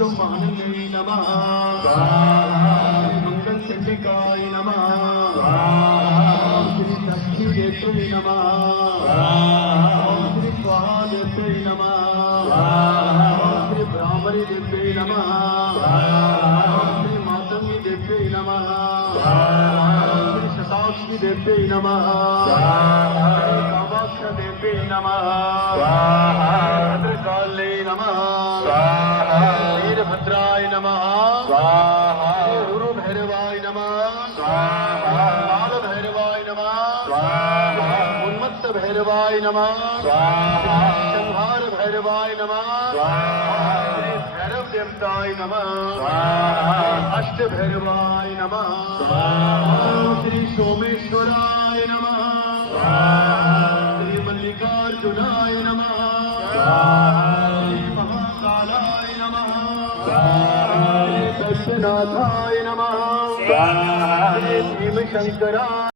महानंदे नमः मंगल चंडिकाय नमः श्री लक्ष्मी देवी नमः श्री स्वाहा देवी नमः श्री ब्राह्मणी देवी नमः श्री मातंगी देवी नमः श्री शताक्षी देवी नमः श्री कामाक्ष देवी नमः भद्रकाली नमः वीरभद्राय नमः गुरु भैरवाय नमः काल भैरवाय नमः उन्मत्त भैरवाय नमः संहार भैरवाय नमः भैरव देवताय नमः अष्ट भैरवाय नमः श्री सोमेश्वराय नमः श्री मल्लिकार्जुनाय नमः श्री महाकालाय नमः श्री दशनाथाय नमः श्री भीमशंकराय